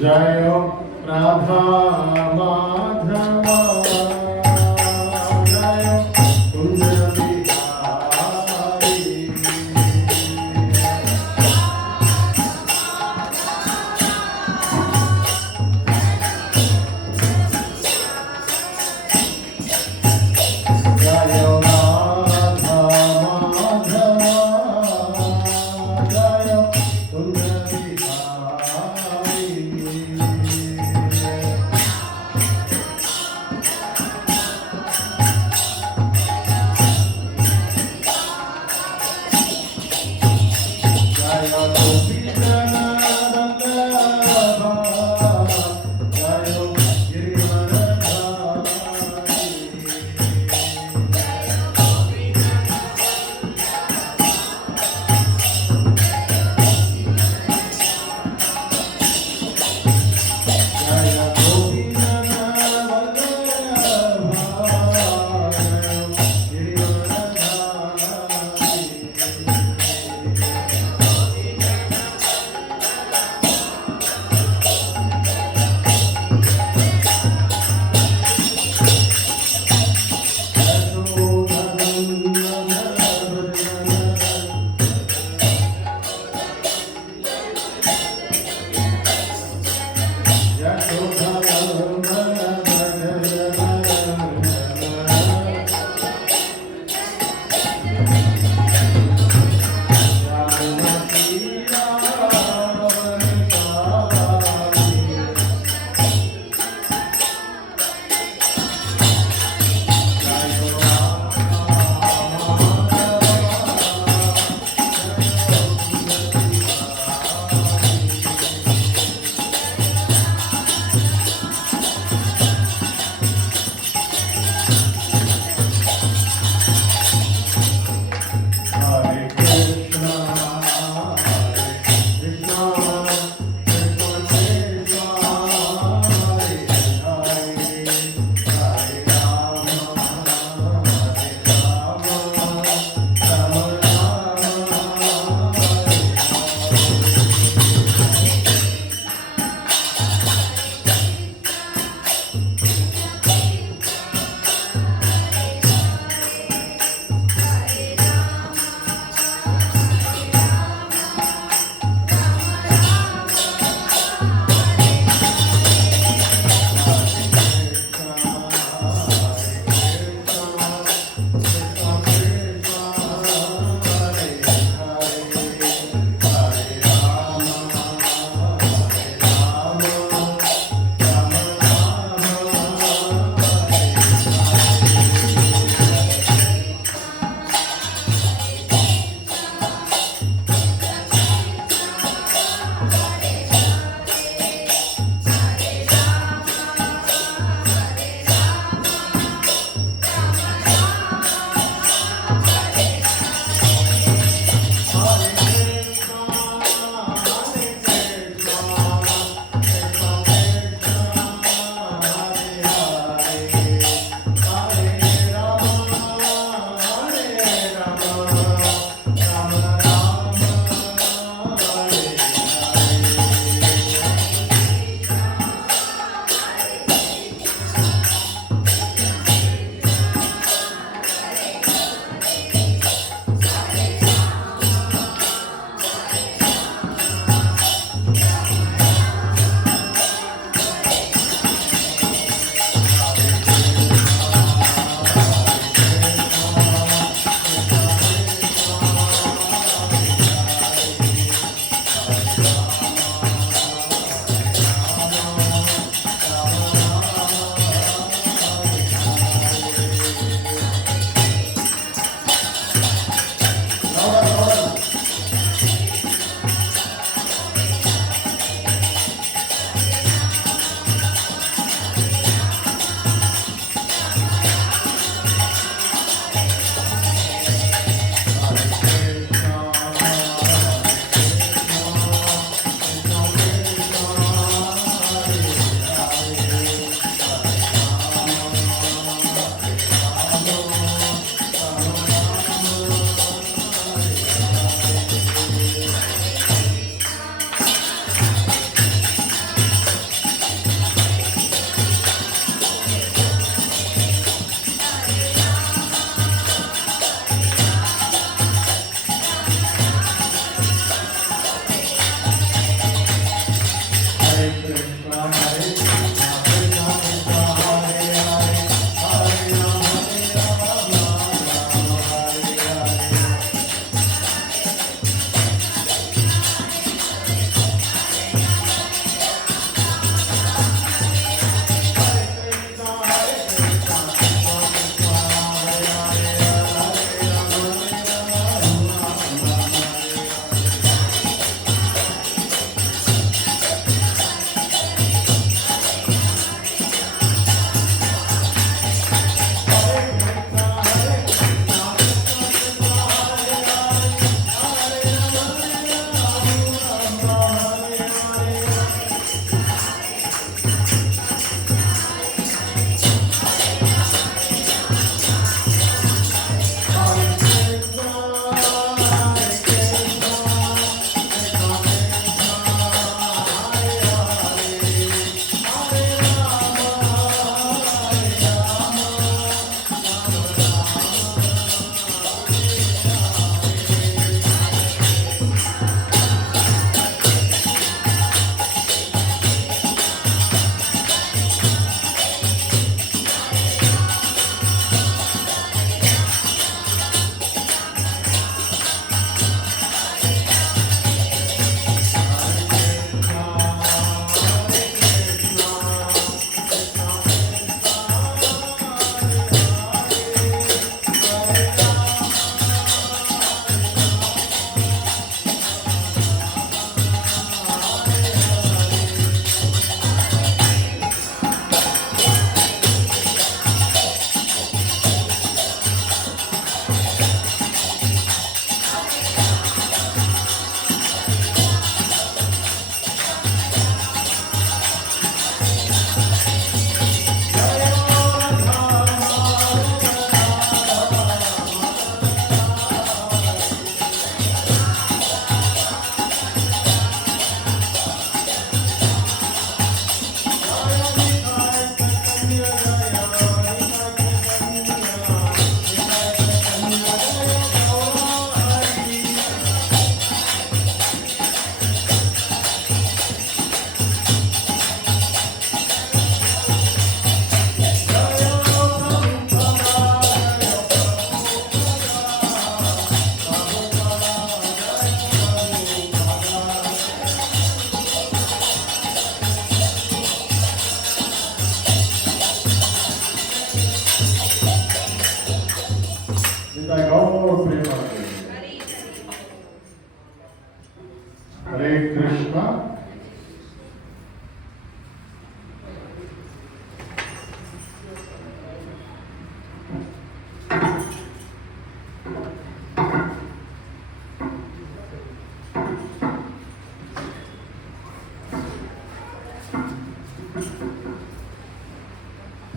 जय राधा माधव जय कुंज बिहारी जय राधा माधव जय Kunj Bihari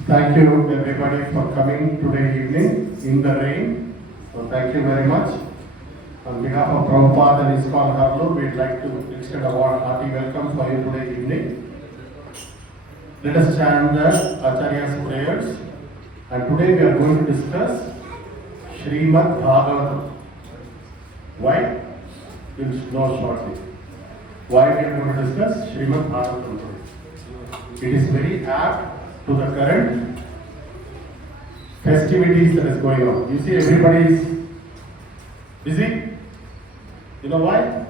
Thank you everybody for coming today evening in the rain. So thank you very much. On behalf of Prabhupada and ISKCON Haralur, we'd like to extend a warm hearty welcome for you today evening. Let us chant the Acharya's prayers. And today we are going to discuss Srimad Bhagavatam. Why? We will know shortly. Why we are going to discuss Srimad Bhagavatam today. It is very apt to the current festivities that is going on. You see, everybody is busy. You know why?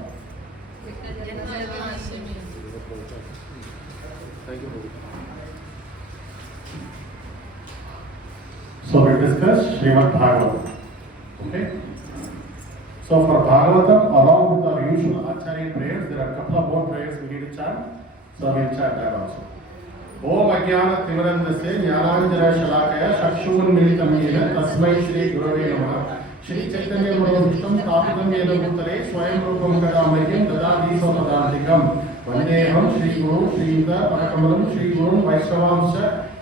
So we discuss Srimad Bhagavatam. Okay? So for Bhagavatam, along with our usual Acharya prayers, there are a couple of more prayers we need to chant. So we'll chant that also. ओम अज्ञान तिमिरन्धस्य ज्ञानाञ्जनशलाकया चक्षुरुन्मीलितं येन तस्मै श्री गुरवे नमः। श्री चैतन्य मनोभीष्टं स्थापितं येन भूतले स्वयं रूपं कदा मह्यं ददाति स्वपदान्तिकं। वन्देऽहं श्रीगुरुं श्रीयुतपरकमलं श्रीगुरुं वैष्णवांश्च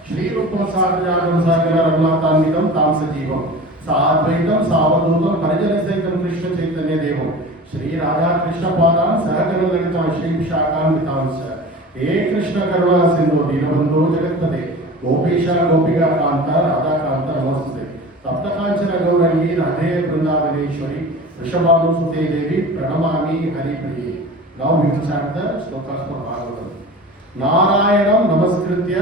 श्रीरूपं साग्रजातं सागर रघुनाथान्वितं तां सजीवं साद्वैतं सावधूतं परिजनसहितं कृष्ण चैतन्य देवं श्री राधा कृष्ण पादान् सहगण ललितां श्री विशाखान्वितांश्च हे कृष्ण करुणा सिंधु दीनबंधु जगत्पते गोपेश गोपिका कांत राधा कांत नमस्ते तप्त कांचन गौरंगी राधे वृंदावनेश्वरी वृषभानुसुते देवी प्रणमामि हरिप्रिये। Now we will chant the shlokas for Bhagavatam. नारायणं नमस्कृत्य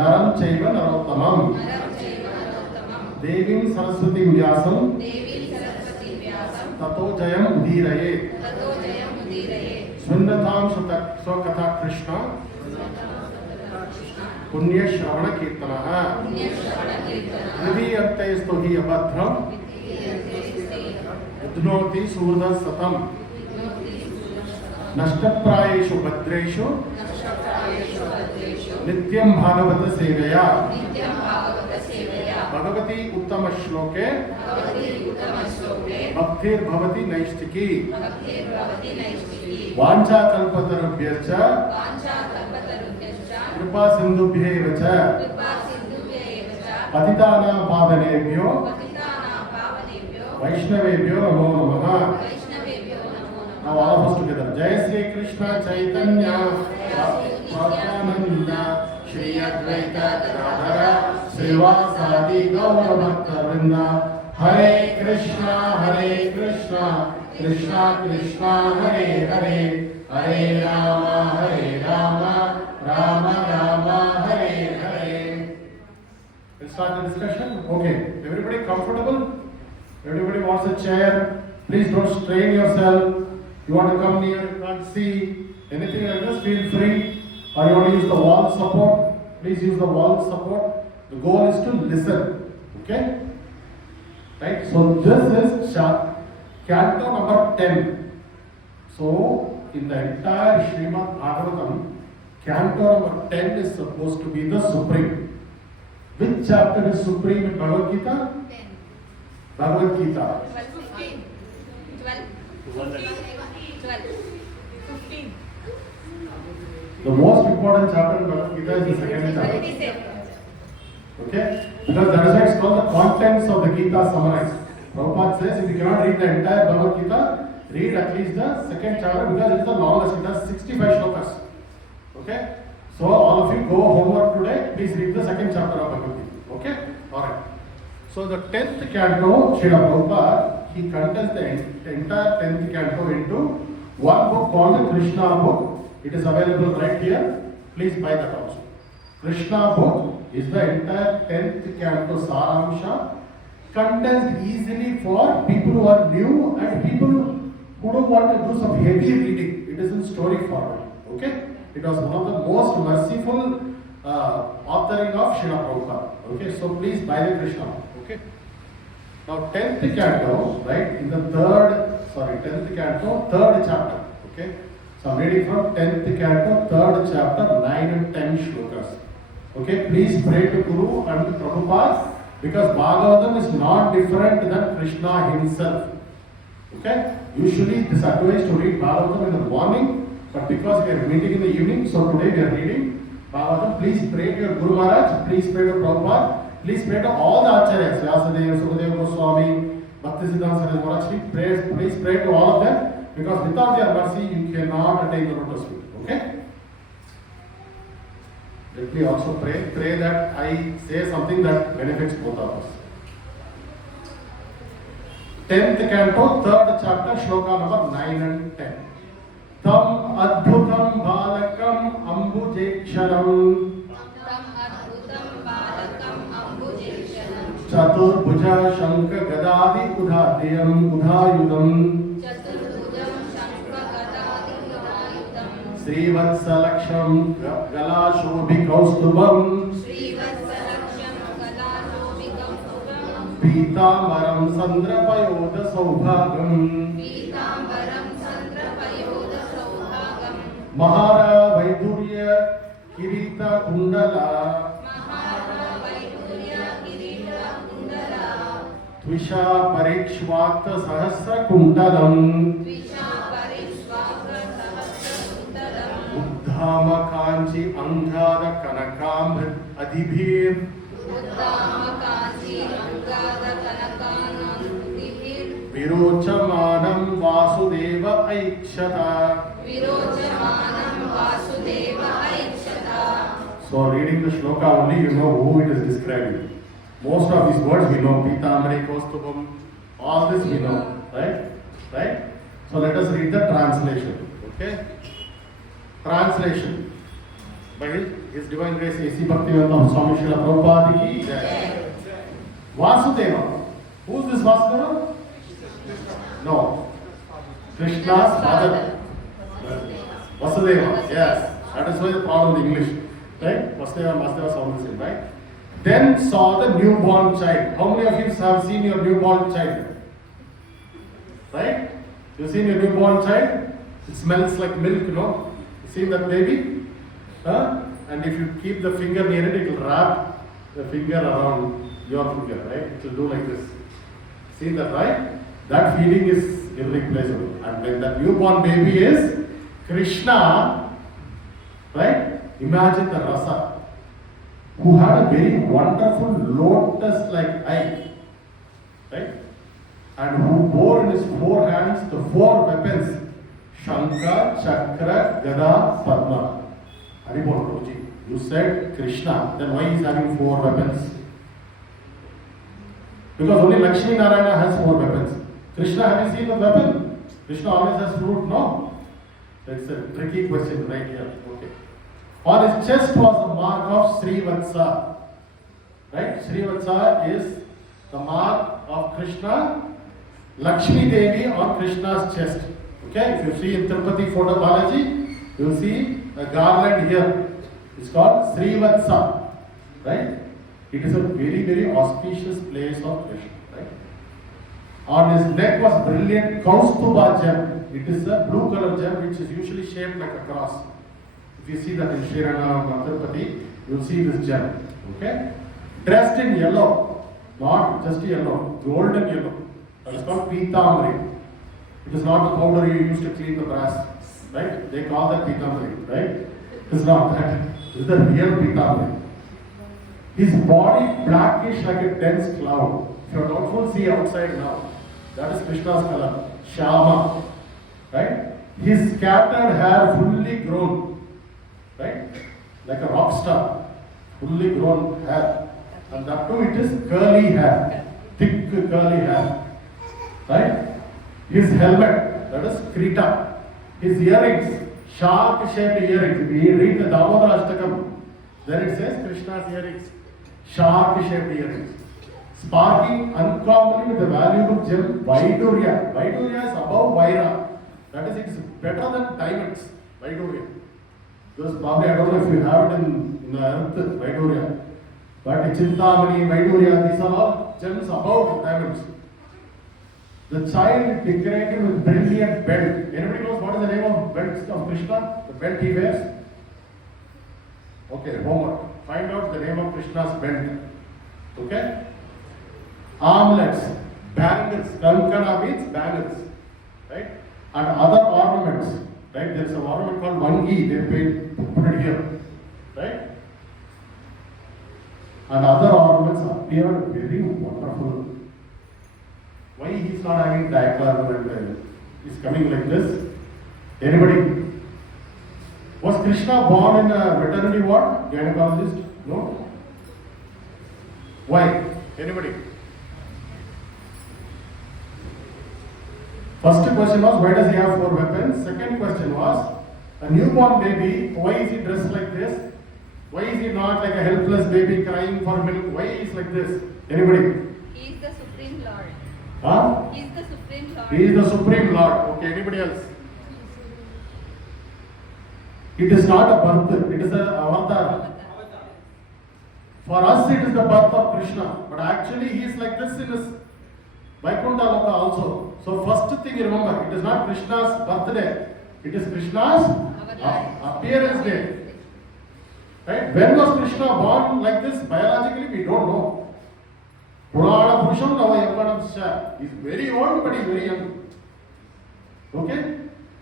नरं चैव नरोत्तमं देवीं सरस्वतीं व्यासं ततो जयम् उदीरयेत्। सुन्दतां स्वकथा कृष्ण पुण्यश्रवण कीर्तनः द्वितीयर्तेस्तु हि अभद्रं युध्नोति सूर्धः सतं नष्टप्रायेषु भद्रेषु नित्यं भागवत सेवया। भगवती उत्तम श्लोके भक्तिर्भवति नैष्ठिकी। वाञ्छाकल्पतरुभ्यश्च कृपा सिन्धुभ्यैव च पतितानां पावनेभ्यो वैष्णवेभ्यो नमो नमः। Now all of us together. Jai Sri Krishna Chaitanya Prabhupada Shri Advaita Gadadhara Srivasadi Gaura Bhakta Vrinda Hare Krishna Krishna Krishna Hare Hare Hare Rama Rama Rama Hare Hare. Let's start the discussion. Okay, everybody comfortable? Everybody wants a chair? Please don't strain yourself. You want to come near, you can't see anything like this, feel free. Or you want to use the wall support, please use the wall support. The goal is to listen. Okay? Right? So this is canto number 10. So in the entire Srimad Bhagavatam, canto number 10 is supposed to be the supreme. Which chapter is supreme in Bhagavad Gita? 10. Bhagavad Gita. 15. 12. 15. The most important chapter in Bhagavad Gita is the second chapter. Okay? Because that is why it's called the contents of the Gita summarized. Prabhupada says if you cannot read the entire Bhagavad Gita, read at least the second chapter because it is the longest. It has 65 shlokas. Okay? So all of you go homework today. Please read the second chapter of Bhagavad Gita. Okay? Alright. So the 10th canto, Srila Prabhupada, he condenses the entire 10th canto into one book called the Krishna book. It is available right here. Please buy that also. Krishna book is the entire 10th canto Saramsha, condensed easily for people who are new and people who don't want to do some heavy reading. It is in story format. Okay? It was one of the most merciful authoring of Srila Prabhupada. Okay? So please buy the Krishna book. Okay? Now 10th canto, right, in the 10th canto, 3rd chapter, okay? So I'm reading from 10th canto, 3rd chapter, 9 and 10 shlokas. Okay, please pray to Guru and to Prabhupada because Bhagavatam is not different than Krishna himself. Okay? Usually this advice to read Bhagavatam in the morning, But because we are meeting in the evening, so today we are reading Bhagavatam. Please pray to your Guru Maharaj, please pray to Prabhupada, please pray to all the Acharyas, Vyasadeva, Sukadeva Goswami, Bhaktisiddhanta Saraswati Maharaj, please pray to all of them, because without their mercy you cannot attain the lotus feet. Okay? Let me also pray that I say something that benefits both of us. 10th canto, 3rd chapter, shloka number 9 and 10. Tam adbhutam balakam ambujeksharam Chaturbhuja Shankha Gadadi Udayudam Srivatsalaksham Galashobi Kaustubam Pitamaram Sandrapayoda Saubhagam Mahara Vaidurya Kirita Kundala Tvisha Parikshvata Sahasra Kundalam Uddhama Kanchi Angada Kanakam Adhibhir Virochamanam Vasudeva Aikshata. So reading the shloka only you know who it is describing. Most of these words we know, Pitamari, Kostubam, all this we know, right? Right? So let us read the translation. Okay? Translation. By His Divine Grace A.C. Bhaktivedanta Swami Srila Prabhupada ki Jai. Vasudeva. Who is this Vasudeva? No. Krishna's father. Vasudeva. Yes. That is why the problem with English. Right? Vasudeva sound the same, right? Then saw the newborn child. How many of you have seen your newborn child? Right? You seen your newborn child? It smells like milk, you know. You seen that baby? Huh? And if you keep the finger near it, it will wrap the finger around your finger, right? It will do like this. Seen that, right? That feeling is irreplaceable. And when that newborn baby is Krishna, right? Imagine the rasa, who had a very wonderful lotus-like eye, right? And who bore in his 4 hands the 4 weapons, Shankha, Chakra, Gada, Padma. Haribol Prabhuji, you said Krishna, then why is having 4 weapons? Because only Lakshmi Narayana has 4 weapons. Krishna, have you seen a weapon? Krishna always has fruit, no? That's a tricky question right here. Okay. On his chest was the mark of Srivatsa. Right? Srivatsa is the mark of Krishna, Lakshmi Devi on Krishna's chest. Okay? If you see in Tirupati photo Balaji, you will see a garland here. It's called Srivatsa. Right? It is a very, very auspicious place of Krishna. Right? On his neck was brilliant Kaustuba gem. It is a blue color gem which is usually shaped like a cross. If you see that in Sriranga or Tirupati, you will see this gem. Okay? Dressed in yellow, not just yellow, golden yellow. That is called Pitamri. It is not the powder you use to clean the brass. Right? They call that Pitamri. Right? It is not that. It is the real Pitamri. His body blackish like a dense cloud. If you are doubtful, see outside now. That is Krishna's color. Shama. Right? His scattered hair fully grown. Right? Like a rock star. Fully grown hair. And that too it is curly hair. Thick curly hair. Right? His helmet, that is Krita. His earrings, shark shaped earrings. If we read the Damodara Ashtakam, then it says Krishna's earrings. Shark shaped earrings. Sparking uncommonly with the valuable gem Vaidurya. Vaidurya is above Vaira. That is, it is better than diamonds. Vaidurya. Because probably I don't know if you have it in the earth, Vaidurya. But Chintamani, Vaidurya, these are all gems above diamonds. The child is decorated with brilliant belt. Anybody knows what is the name of belt of Krishna? The belt he wears? Okay, homework. Find out the name of Krishna's belt. Okay? Armlets, bangles. Kankana means bangles. Right? And other ornaments. right? There is a ornament called vangi, they put it here, right? And other ornaments appeared very wonderful. Why he is not having diagram and is coming like this? Anybody? Was Krishna born in a veterinary ward? Gynecologist? No? Why? Anybody? First question was, why does he have 4 weapons? Second question was, a newborn baby, why is he dressed like this? Why is he not like a helpless baby crying for milk? Why is he like this? Anybody? He is the Supreme Lord. Huh? He is the Supreme Lord. He is the Supreme Lord. Okay, anybody else? It is not a birth, it is an avatar. For us, it is the birth of Krishna, but actually he is like this in his Vaikuntha Loka also. So first thing you remember, it is not Krishna's birthday, it is Krishna's appearance day. Right? When was Krishna born like this? Biologically, we don't know. Purana Purusham Nava Yavanam Sha. He is very old, but he is very young. Okay?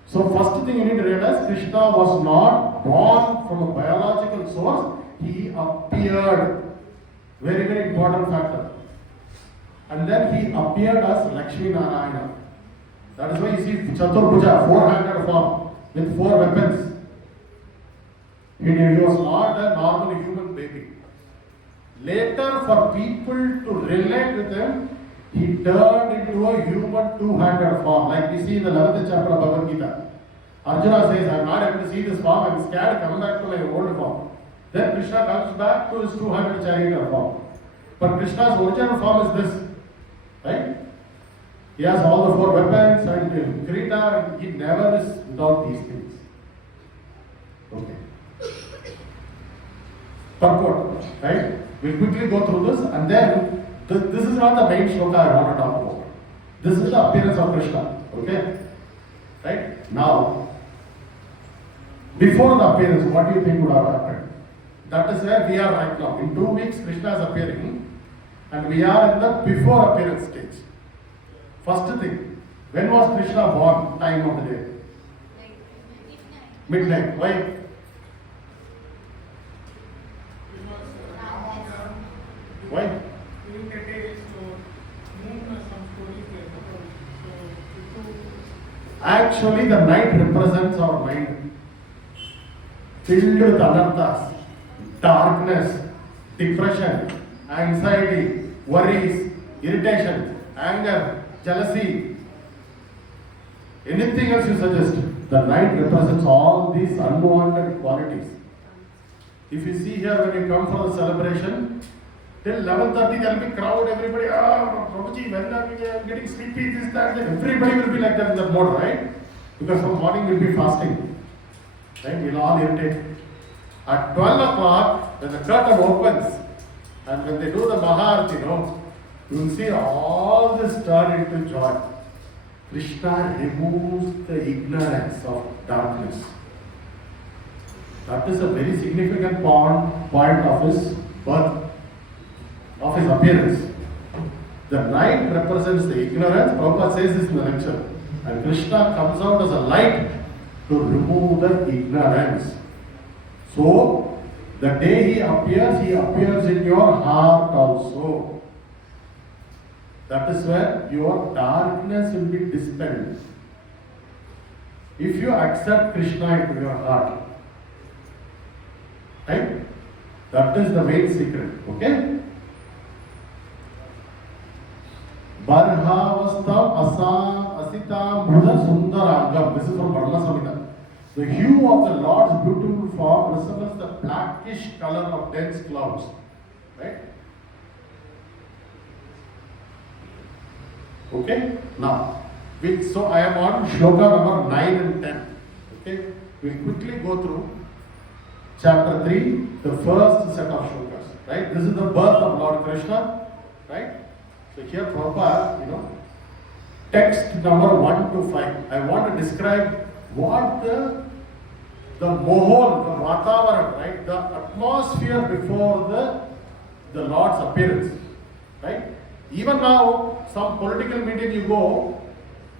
So first thing you need to realize, Krishna was not born from a biological source. He appeared. Very, very important factor. And then he appeared as Lakshmi Narayana. That is why you see Chaturbuja, 4-handed form with 4 weapons. He was not a normal human baby. Later, for people to relate with him, he turned into a human 2-handed form. Like we see in the 11th chapter of Bhagavad Gita. Arjuna says, I am not able to see this form, I am scared, come back to my old form. Then Krishna comes back to his 2-handed charioteer form. But Krishna's original form is this. Right? He has all the 4 weapons and Krita, and he never is without these things. Okay. Purport, right? We'll quickly go through this, and then this is not the main shloka I want to talk about. This is the appearance of Krishna. Okay? Right? Now, before the appearance, what do you think would have happened? That is where we are right now. In 2 weeks, Krishna is appearing, and we are in the before appearance stage. First thing, when was Krishna born? Time of the day? Midnight. Why? Why? During the day, so moon or some stories there. Actually, the night represents our mind. Filled with anarthas, darkness, depression, anxiety, worries, irritation, anger, jealousy. Anything else you suggest? The night represents all these unwanted qualities. If you see here, when you come for the celebration, till 11:30 there will be crowd, everybody, Prabhuji, when are we getting sleepy, this, that, everybody will be like that in that mode, right? Because from morning we'll be fasting. Right? We'll all irritate. At 12 o'clock, when the curtain opens, and when they do the Maharati, you will see all this turn into joy. Krishna removes the ignorance of darkness. That is a very significant point of his birth, of his appearance. The night represents the ignorance. Prabhupada says this in the lecture. And Krishna comes out as a light to remove the ignorance. So, the day he appears in your heart also. That is where your darkness will be dispelled. If you accept Krishna into your heart, right? That is the main secret. Okay? Barhavastam asitam buddha sundarangam. This is from Brahma Samhita. The hue of the Lord's beautiful form resembles the blackish color of dense clouds. Right? Okay? Now, so I am on shloka number 9 and 10. Okay? We'll quickly go through chapter 3, the first set of shlokas. Right? This is the birth of Lord Krishna. Right? So here Prabhupada, text number 1 to 5. I want to describe what the mohol, the vatavaran, right? The atmosphere before the Lord's appearance. Right? Even now, some political meeting you go,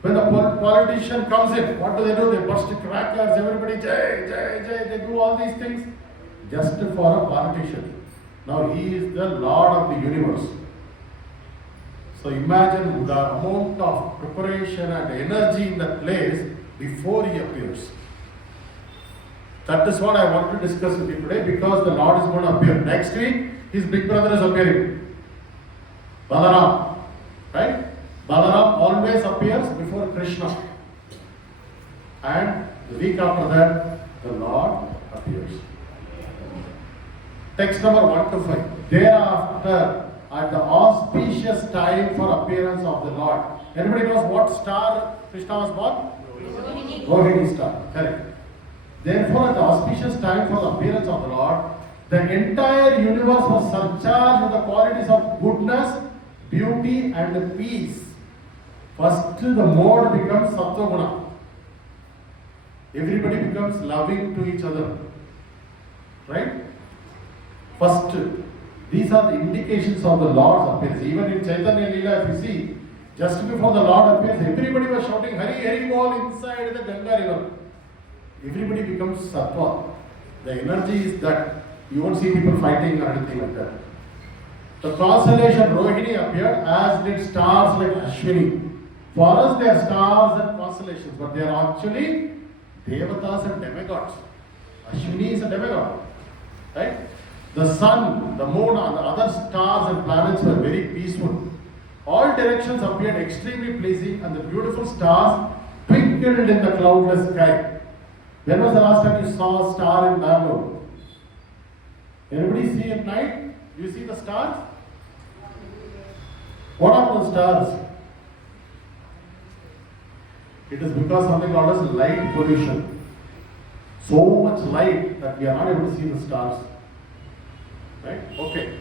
When the politician comes in, what do? They burst crackers, everybody, jai, jai, jai, they do all these things just for a politician. Now he is the Lord of the universe. So imagine the amount of preparation and energy in that place before he appears. That is what I want to discuss with you today, because the Lord is going to appear. Next week, his big brother is appearing. Balaram. Right? Balaram always appears before Krishna. And the week after that, the Lord appears. Text number 1 to 5. Thereafter, at the auspicious time for appearance of the Lord. Everybody knows what star Krishna was born? Rohini star. Correct. Therefore, at the auspicious time for the appearance of the Lord, the entire universe was surcharged with the qualities of goodness, beauty, and peace. First, the mode becomes Sattva Guna. Everybody becomes loving to each other. Right? First, these are the indications of the Lord's appearance. Even in Chaitanya Leela, if you see, just before the Lord appears, everybody was shouting Hari Hari Bol inside the Ganga river. Everybody becomes Sattva. The energy is that. You won't see people fighting or anything like that. The constellation Rohini appeared, as did stars like Ashwini. For us, they are stars and constellations, but they are actually Devatas and demigods. Ashwini is a demigod. Right? The sun, the moon, and the other stars and planets were very peaceful. All directions appeared extremely pleasing, and the beautiful stars twinkled in the cloudless sky. When was the last time you saw a star in Bangalore? Everybody see at night? Do you see the stars? What are the stars? It is because something called as light pollution. So much light that we are not able to see the stars. Right? Okay.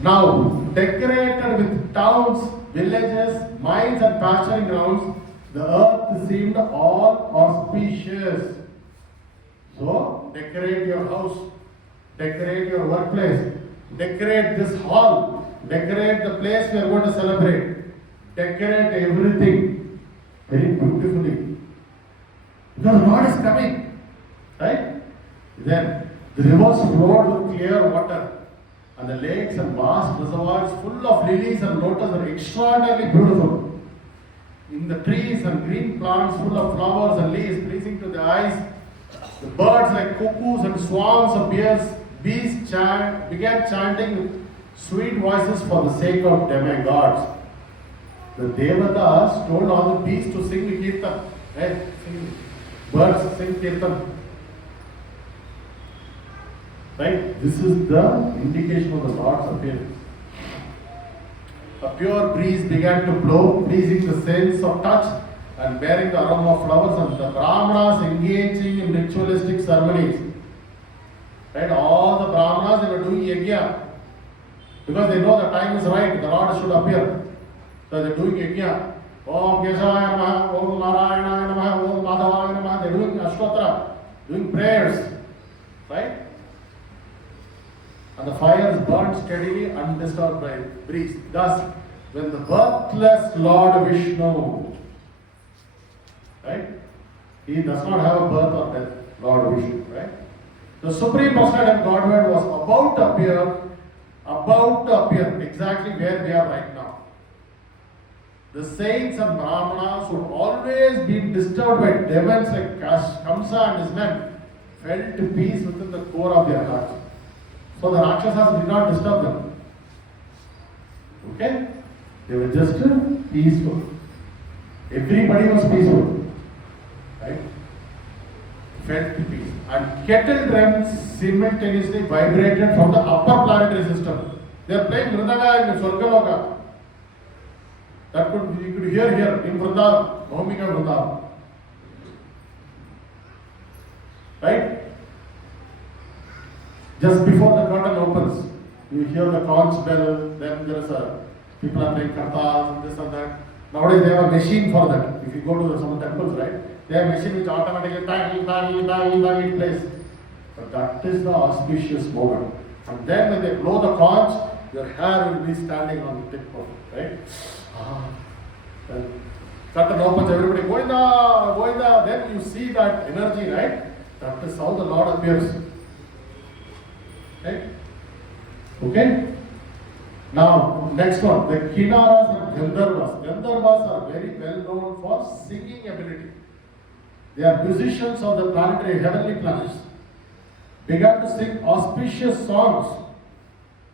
Now, decorated with towns, villages, mines and pasturing grounds, the earth seemed all auspicious. So, decorate your house, decorate your workplace, decorate this hall, decorate the place we are going to celebrate, decorate everything very beautifully. Because the Lord is coming, right? Then, the rivers flowed with clear water, and the lakes and vast reservoirs full of lilies and lotus were extraordinarily beautiful. In the trees and green plants full of flowers and leaves pleasing to the eyes, the birds like cuckoos and swarms of bees began chanting with sweet voices for the sake of demigods. The Devatas told all the bees to sing Kirtan. Hey, sing. Birds sing Kirtan. Right? This is the indication of the Lord's appearance. A pure breeze began to blow, pleasing the sense of touch and bearing the aroma of flowers, and the Brahmanas engaging in ritualistic ceremonies. Right? All the Brahmanas, they were doing yajna because they know the time is right, the Lord should appear. So they're doing yajna. Om Keshaya Namaha, Om Narayana Namaha, Om Madhavaya Namaha. They're doing Ashtotra, doing prayers. Right? And the fires burned steadily, undisturbed by breeze. Thus, when the birthless Lord Vishnu, right? He does not have a birth or death, Lord Vishnu, right? The Supreme Personality of Godhead was about to appear exactly where we are right now. The saints and Brahmanas who had always been disturbed by demons like Kamsa and his men felt peace within the core of their hearts. So the Rakshasas did not disturb them. Okay? They were just peaceful. Everybody was peaceful. Right? Felt peace. And kettle drums simultaneously vibrated from the upper planetary system. They are playing Mridanga in Swargaloka. That you could hear here in Vrindavan, Bhumika Vrindavan. Right? Just before the curtain opens, you hear the conch bell, then there is people are playing kartals, this and that. Nowadays they have a machine for that. If you go to some temples, right, they have a machine which automatically bang, it plays. But that is the auspicious moment. And then when they blow the conch, your hair will be standing on the tip of it, right? Curtain opens, everybody Govinda, Govinda. Then you see that energy, right? That is how the Lord appears. Right? Okay? Now, next one, the Kinnaras and Gandharvas. Gandharvas are very well known for singing ability. They are musicians of the planetary, heavenly planets. Began to sing auspicious songs,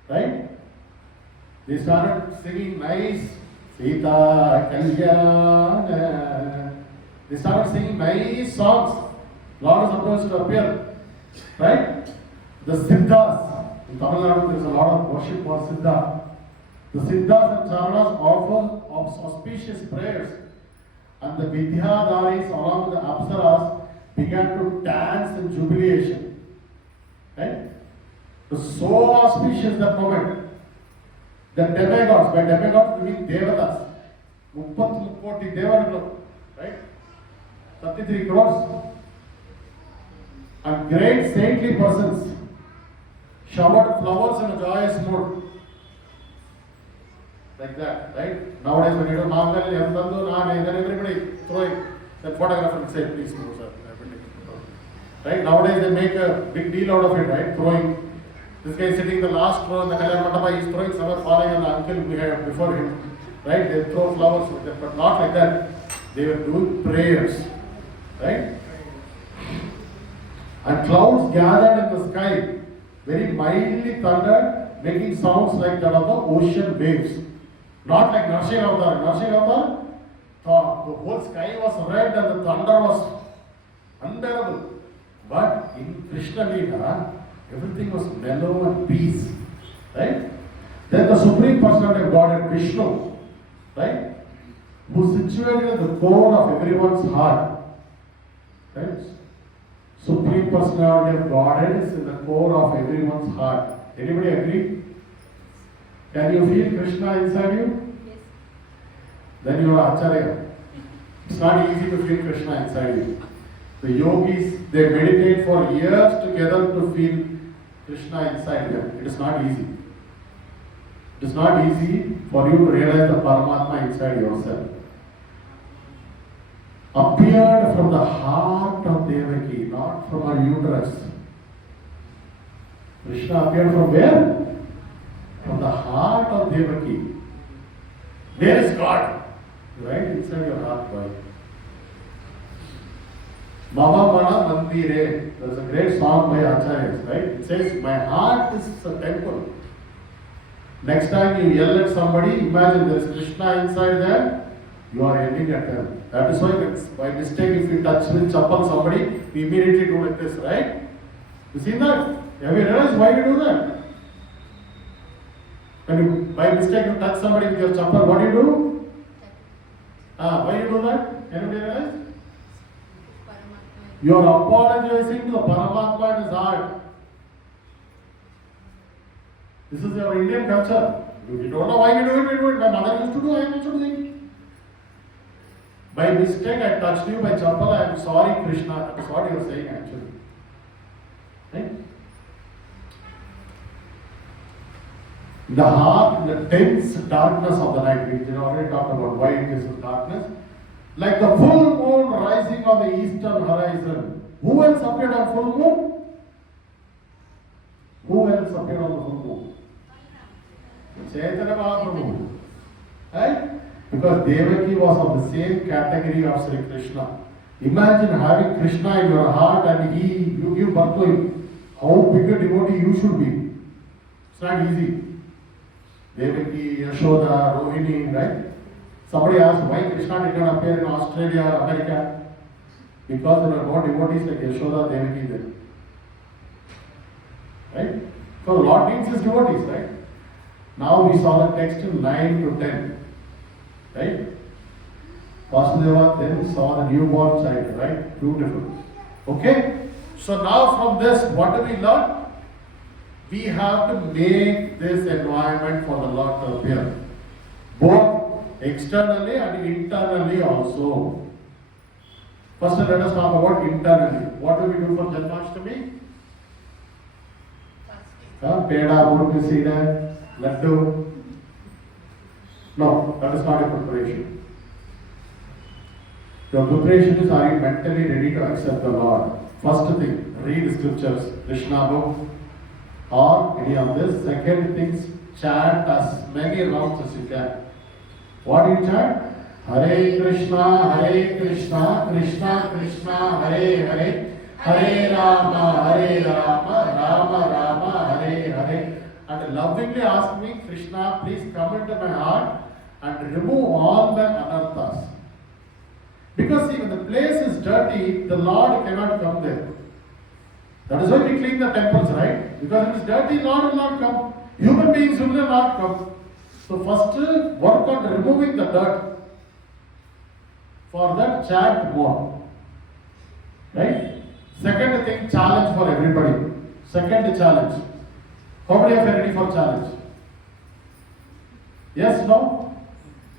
right? They started singing nice Sita Kalyana. They started singing nice songs. Lord is supposed to appear, right? The Siddhas, in Tamil Nadu there is a lot of worship for Siddha. The Siddhas and Charanas offer auspicious prayers, and the Vidyadharis along with the Apsaras began to dance in jubilation. Right? It was so auspicious that moment. The demigods, by demigods we mean Devatas. 33 koti Devagalu, right? 33 crores. And great saintly persons showered flowers in a joyous mood. Like that, right? Nowadays when you do Mangal, then everybody throwing. That photographer will say, please move, sir. Right? Nowadays they make a big deal out of it, right? Throwing. This guy is sitting in the last row in the Kalyan Mandapa, he is throwing somewhere falling on the uncle before him. Right? They throw flowers with them, but not like that. They were doing prayers. Right? And clouds gathered in the sky, very mildly thundered, making sounds like that of the ocean waves. Not like Narsingh Avatar. Narsingh Avatar, the whole sky was red and the thunder was unbearable. But in Krishna Leela, everything was mellow and peace. Right? Then the Supreme Personality of Godhead, Vishnu, right? Who is situated at the core of everyone's heart. Right? Supreme Personality of Godhead is in the core of everyone's heart. Anybody agree? Can you feel Krishna inside you? Yes. Then you are Acharya. It's not easy to feel Krishna inside you. The yogis, they meditate for years together to feel Krishna inside them. It is not easy. It is not easy for you to realize the Paramatma inside yourself. Appeared from the heart of Devaki, not from her uterus. Krishna appeared from where? From the heart of Devaki. There is God. Right inside your heart, boy. Mama Mana Mandire. There's a great song by Acharyas, right? It says, my heart is a temple. Next time you yell at somebody, imagine there is Krishna inside there, you are yelling at them. That is why by mistake if you touch with chappal somebody, you immediately do like this, right? You seen that? Have you realized why you do that? When you by mistake you touch somebody with your chappal, what do you do? Why you do that? Anybody realize? You are apologizing to the Paramatma in his heart. This is your Indian culture. You don't know why we do it, we do it. My mother used to do, I am also doing. By mistake, I touched you by chappal. I am sorry, Krishna. That is what you are saying actually. Right? The heart, the dense darkness of the night. We already talked about why it is darkness. Like the full moon rising on the eastern horizon. Who else appeared on full moon? Who else appeared on the full moon? Chaitanya Mahaprabhu. Right? Because Devaki was of the same category of Sri Krishna. Imagine having Krishna in your heart and you give birth to him. How big a devotee you should be. It's not easy. Devaki, Yashoda, Rohini, right? Somebody asked why Krishna did not appear in Australia or America. Because there were more devotees like Yashoda, Devaki there. Right? So Lord needs his devotees, right? Now we saw the text in 9 to 10. Right? Vasudeva then saw the newborn child, right? Beautiful. Okay? So now from this, what do we learn? We have to make this environment for the Lord to appear. Both externally and internally also. First let us talk about internally. What do we do for Janmashtami? Peda, Murukku Seeda, Laddu. No, that is not a preparation. Your preparation is, are you mentally ready to accept the Lord? First thing, read scriptures, Krishna book, or any of this. Second thing, chant as many rounds as you can. What do you chant? Hare Krishna, Krishna Krishna, Hare Hare, Hare Rama, Rama Rama, Hare Hare. And lovingly ask me, Krishna, please come into my heart and remove all the anarthas. Because see, when the place is dirty, the Lord cannot come there. That is why we clean the temples, right? Because if it is dirty, Lord will not come. Human beings will not come. So first, work on removing the dirt. For that, chant more. Right? Second thing, challenge for everybody. Second challenge. How many of you are ready for challenge? Yes, no?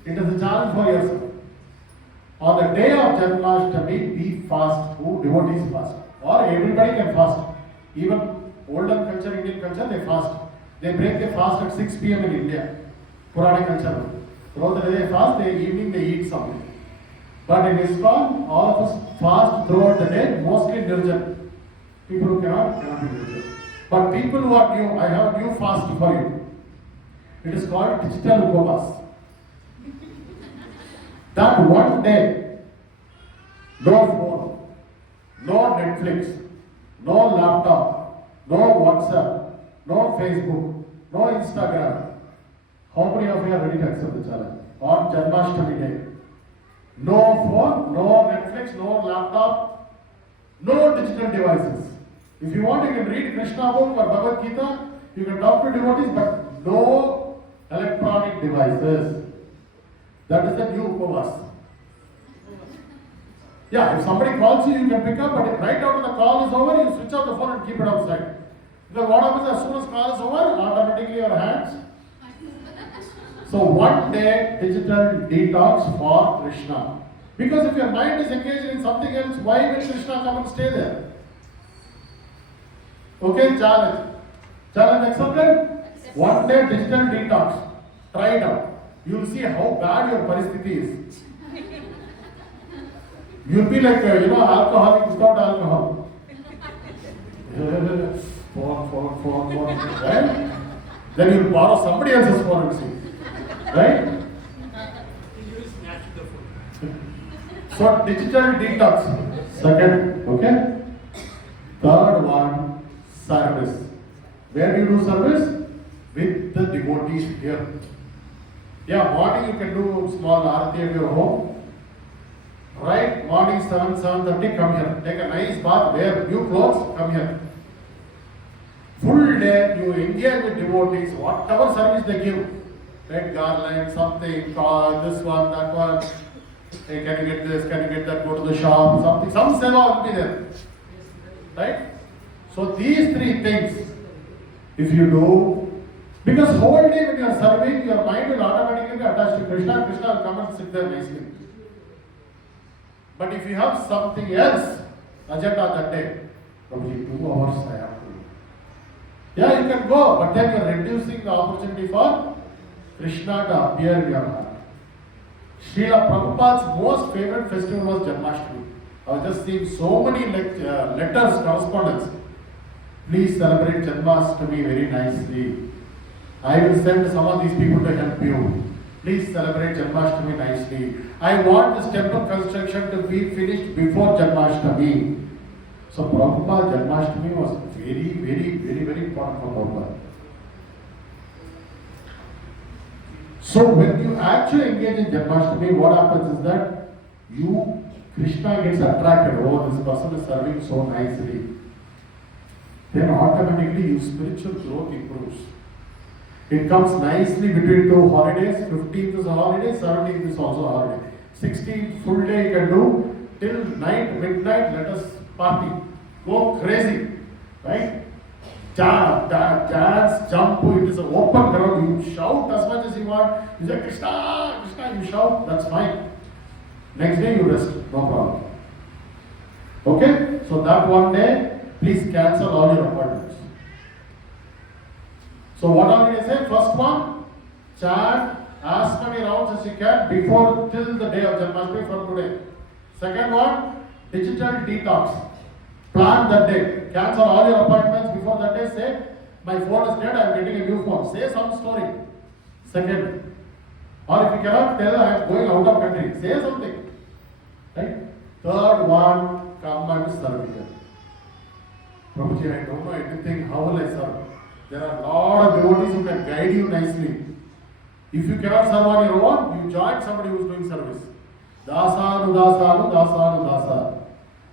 It is a challenge for yourself. On the day of Janmashtami, be fast. Who devotees fast? Or everybody can fast. Even older culture, Indian culture, they fast. They break their fast at 6 p.m. in India. Puranic culture. Throughout the day they fast, evening they eat something. But in ISKCON, all of us fast throughout the day, mostly nirjan. People who cannot be nirjan. But people who are new, I have a new fast for you. It is called digital upavas. That one day, no phone, no Netflix, no laptop, no WhatsApp, no Facebook, no Instagram. How many of you are ready to accept the challenge? On Janmashtami day. No phone, no Netflix, no laptop, no digital devices. If you want, you can read Krishna book or Bhagavad Gita, you can talk to devotees, but no electronic devices. That is the new upavas. Yeah, if somebody calls you, you can pick up, but right after the call is over, you switch off the phone and keep it outside. Because what happens as soon as call is over, automatically your hands. So one day, digital detox for Krishna. Because if your mind is engaged in something else, why will Krishna come and stay there? Okay, challenge. Challenge accepted? One day digital detox. Try it out. You will see how bad your paristhiti is. You'll be like, alcoholic without alcohol. Phone. Right? Then you'll borrow somebody else's phone and see. Right? You will snatch the food. So digital detox. Second, okay? Third one, service. Where do you do service? With the devotees here. Yeah, morning you can do small arati at your home. Right? Morning 7:30, come here. Take a nice bath, wear new clothes, come here. Full day you engage with devotees, whatever service they give. Red garland, something, car, this one, that one. Hey, can you get this? Can you get that? Go to the shop, something. Some seva will be there. Right? So these three things, if you do, because whole day when you are serving, your mind will automatically be attached to Krishna. Krishna will come and sit there nicely. But if you have something else, agenda that day, probably 2 hours I have to do. Yeah, you can go, but then you are reducing the opportunity for Krishna to appear in your heart. Srila Prabhupada's most favorite festival was Janmashtami. I was just seeing so many letters, correspondence. Please celebrate Janmashtami very nicely. I will send some of these people to help you. Please celebrate Janmashtami nicely. I want this temple construction to be finished before Janmashtami. So Prabhupada Janmashtami was very important for Prabhupada. So when you actually engage in Janmashtami, what happens is that Krishna gets attracted. Oh, this person is serving so nicely. Then automatically your spiritual growth improves. It comes nicely between 2 holidays. 15th is a holiday, 17th is also a holiday. 16th full day you can do till night, midnight. Let us party, go crazy, right? Dance, jump. It is an open ground. You shout as much as you want. You say Krishna, Krishna. You shout. That's fine. Next day you rest. No problem. Okay. So that one day, please cancel all your appointments. So what are we going to say? First one, chant as many rounds as you can before till the day of Janmashtami for today. Second one, digital detox. Plan that day. Cancel all your appointments before that day. Say, my phone is dead, I am getting a new phone. Say some story. Second. Or if you cannot tell, I am going out of country. Say something. Right? Third one, come and serve here. Prabhuji, I don't know anything. How will I serve? There are a lot of devotees who can guide you nicely. If you cannot serve on your own, you join somebody who is doing service. Dasanu, dasanu, dasanu, dasa.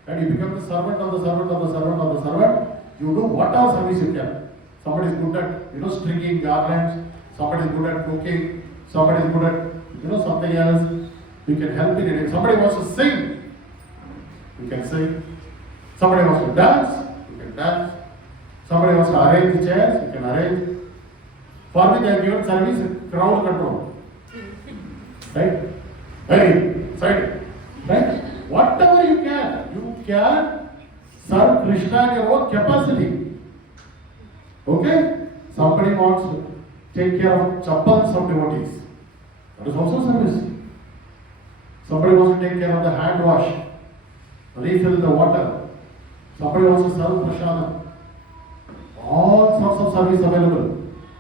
And you become the servant of the servant of the servant of the servant. You do whatever service you can. Somebody is good at, stringing garlands. Somebody is good at cooking. Somebody is good at, something else. You can help in it. Somebody wants to sing. You can sing. Somebody wants to dance. You can dance. Somebody wants to arrange the chairs. You can arrange. For me, they have given service crowd control. Right? Very side. Right? Whatever you can serve Krishna in your own capacity. Okay? Somebody wants to take care of chappals of devotees. That is also service. Somebody wants to take care of the hand wash, refill the water. Somebody wants to serve prasadam. All sorts of service available.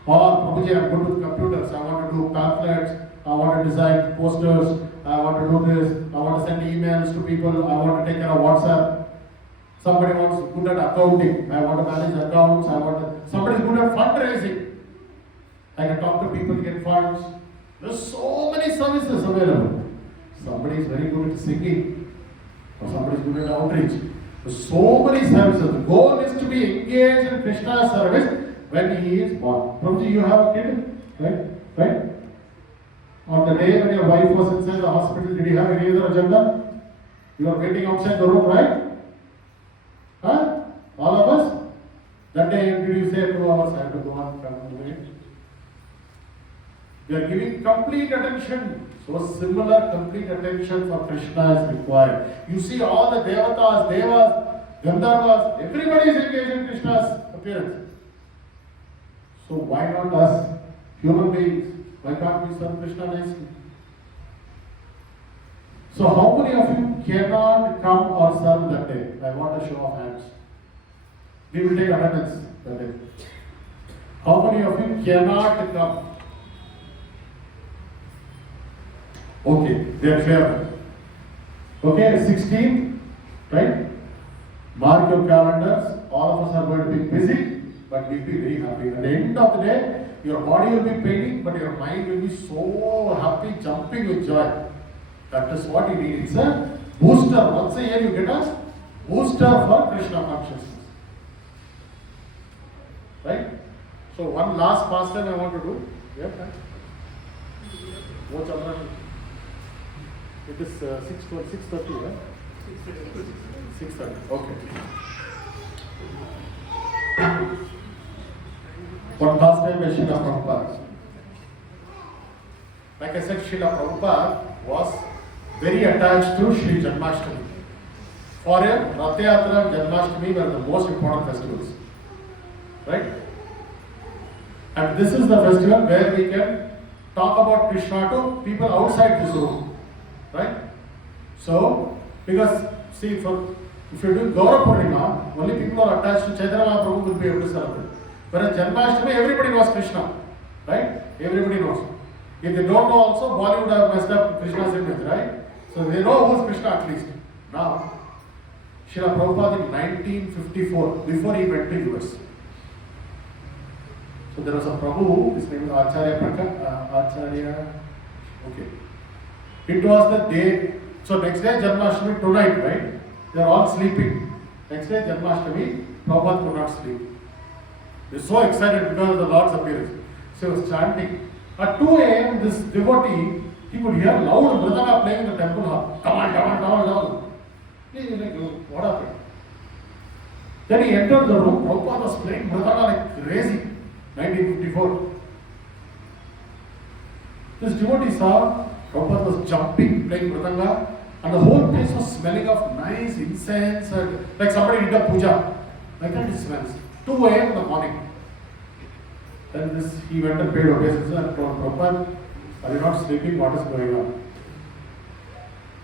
Or, Prabhuji, I am good with computers. I want to do pamphlets. I want to design posters. I want to do this. I want to send emails to people. I want to take care of WhatsApp. Somebody wants good at accounting. I want to manage accounts. Somebody is good at fundraising. I can talk to people to get funds. There's so many services available. Somebody is very good at singing. Or somebody is good at outreach. There's so many services. The goal is to be engaged in Krishna's service when he is born. Prabhuji, you have a kid? Right? On the day when your wife was inside the hospital, did you have any other agenda? You were waiting outside the room, right? Huh? All of us? That day, did you say 2 hours, I have to go on, come to wait? We are giving complete attention. So similar complete attention for Krishna is required. You see all the devatas, devas, gandharvas, everybody is engaged in Krishna's appearance. So why not us, human beings? Why can't we serve Krishna nicely? So how many of you cannot come or serve that day? I want a show of hands. We will take attendance that day. How many of you cannot come? Okay, they are clear. Okay, 16th, right? Mark your calendars. All of us are going to be busy, but we'll be very happy. At the end of the day, your body will be paining, but your mind will be so happy, jumping with joy. That is what you need. It's a booster. Once a year you get a booster for Krishna consciousness. Right? So one last pastime I want to do. Yeah, right? Wo chal raha hai? It is 6:30, right? 6:30. Okay. One pastime by Srila Prabhupada. Like I said, Srila Prabhupada was very attached to Sri Janmashtami. For him, Rath Yatra and Janmashtami were the most important festivals. Right? And this is the festival where we can talk about Krishna to people outside this room. Right? So, because, see, if you're doing Gaura Purnima, only people who are attached to Chaitanya Mahaprabhu will be able to celebrate. Whereas Janmashtami, everybody knows Krishna. Right? Everybody knows. If they don't know also, Bollywood have messed up Krishna's image, right? So they know who's Krishna at least. Now, Srila Prabhupada in 1954, before he went to US. So there was a Prabhu, his name is Acharya. Okay. It was the day, so next day Janmashtami tonight, right? They are all sleeping. Next day Janmashtami, Prabhupada could not sleep. They were so excited because of the Lord's appearance. So he was chanting. At 2 a.m., this devotee, he could hear loud mridanga playing in the temple hall. Come on. He was like, what happened? Then he entered the room. Prabhupada was playing mridanga like crazy. 1954. This devotee saw Prabhupada was jumping, playing mridanga, and the whole place was smelling of nice incense, and like somebody did a puja. Like that it smells. 2 a.m. in the morning. Then he went and paid obeisance and told Prabhupada, are you not sleeping? What is going on?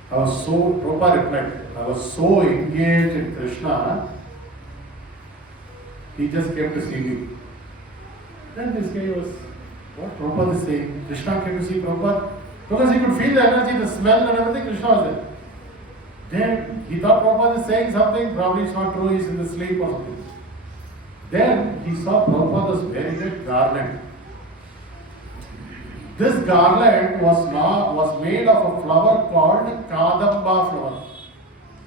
Prabhupada replied, I was so engaged in Krishna, he just came to see me. Then this guy was, what Prabhupada is saying? Krishna came to see Prabhupada because he could feel the energy, the smell and everything. Krishna was there. Then he thought Prabhupada is saying something, probably it's not true, he's in the sleep or something. Then he saw Prabhupada was wearing a garland. This garland was made of a flower called Kadamba flower.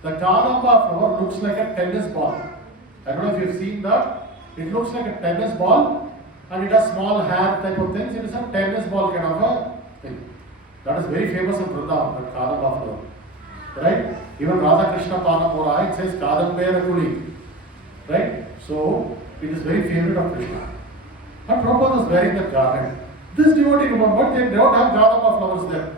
The Kadamba flower looks like a tennis ball. I don't know if you've seen that. It looks like a tennis ball and it has small hair type of things. It is a tennis ball kind of a thing. That is very famous in Vrindavan, that Kadamba flower. Right? Even Radha Krishna Panapura, it says Kadambera Kuli. Right? So, it is very favorite of Krishna. And Prabhupada was wearing that garland. This devotee, but they don't have Kadamba flowers there.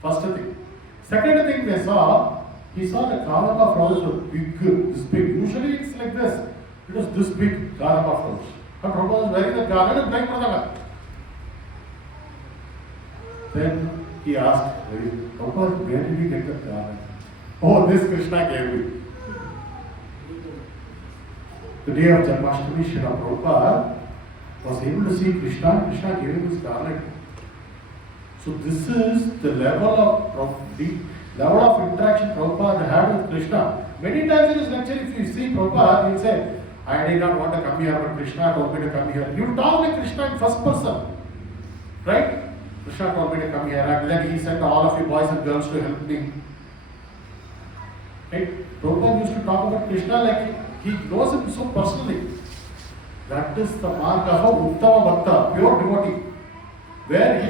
First thing. Second thing they saw, he saw the Kadamba flowers were big, this big. Usually it's like this. It was this big Kadamba flowers. And Prabhupada was wearing the garland and playing Pradaka. Then he asked, Prabhupada, where did you get the garland? Oh, this Krishna gave me. The day of Janmashtami, Srila Prabhupada was able to see Krishna. Krishna gave him his garland. So this is the level of interaction Prabhupada had with Krishna. Many times in his lecture, if you see Prabhupada, he will say, I did not want to come here, but Krishna told me to come here. He will talk like Krishna in first person. Right? Krishna told me to come here, and then he sent all of you boys and girls to help me. Right? Prabhupada used to talk about Krishna like he knows him so personally. That is the mark of Uttama Bhakta, pure devotee. Where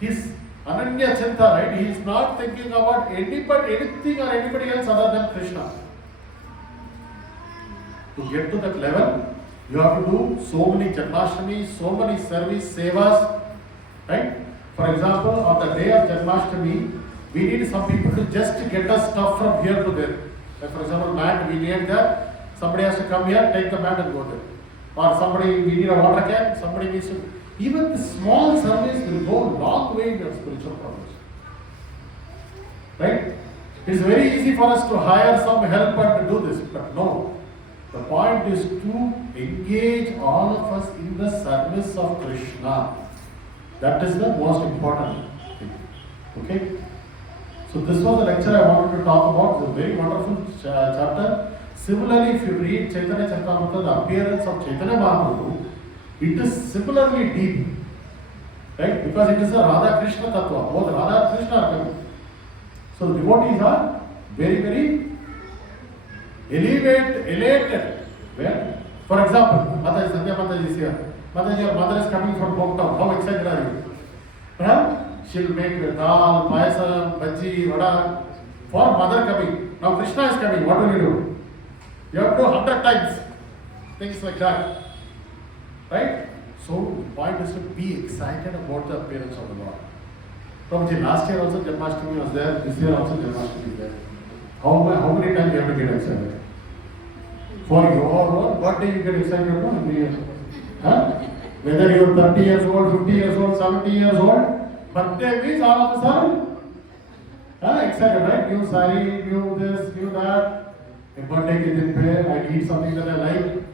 his Ananya Chinta, right? He is not thinking about anything or anybody else other than Krishna. To get to that level, you have to do so many Janmashtami, so many service sevas, right? For example, on the day of Janmashtami, we need some people to just get us stuff from here to there. Like for example, mat, we need that. Somebody has to come here, take the mat and go there. Or we need a water can, somebody needs to. Even the small service will go a long way in your spiritual progress. Right? It's very easy for us to hire some help and to do this, but no. The point is to engage all of us in the service of Krishna. That is the most important thing. Okay? So this was the lecture I wanted to talk about. It's a very wonderful chapter. Similarly, if you read Chaitanya Charitamrita, the appearance of Chaitanya Mahaprabhu, it is similarly deep. Right? Because it is a Radha Krishna Tattva. Both Radha and Krishna are coming. So the devotees are very, very elated. Well, for example, Mataji, Sandhya Mataji is here. Mataji, your mother is coming from hometown. How excited are you? She'll make dal, payasam, bhaji, vada. For mother coming. Now Krishna is coming. What will you do? You have to do 100 times. Things like that. Right? So the point is to be excited about the appearance of the Lord. Prabhuji, last year also Janmashtami was there. This year also Janmashtami is there. How many times you have to get excited? For your own birthday you get excited every year. Whether you are 30 years old, 50 years old, 70 years old, birthday means all of a sudden excited, right? New sari, new this, new that. A birthday ke din pe I need something that I like.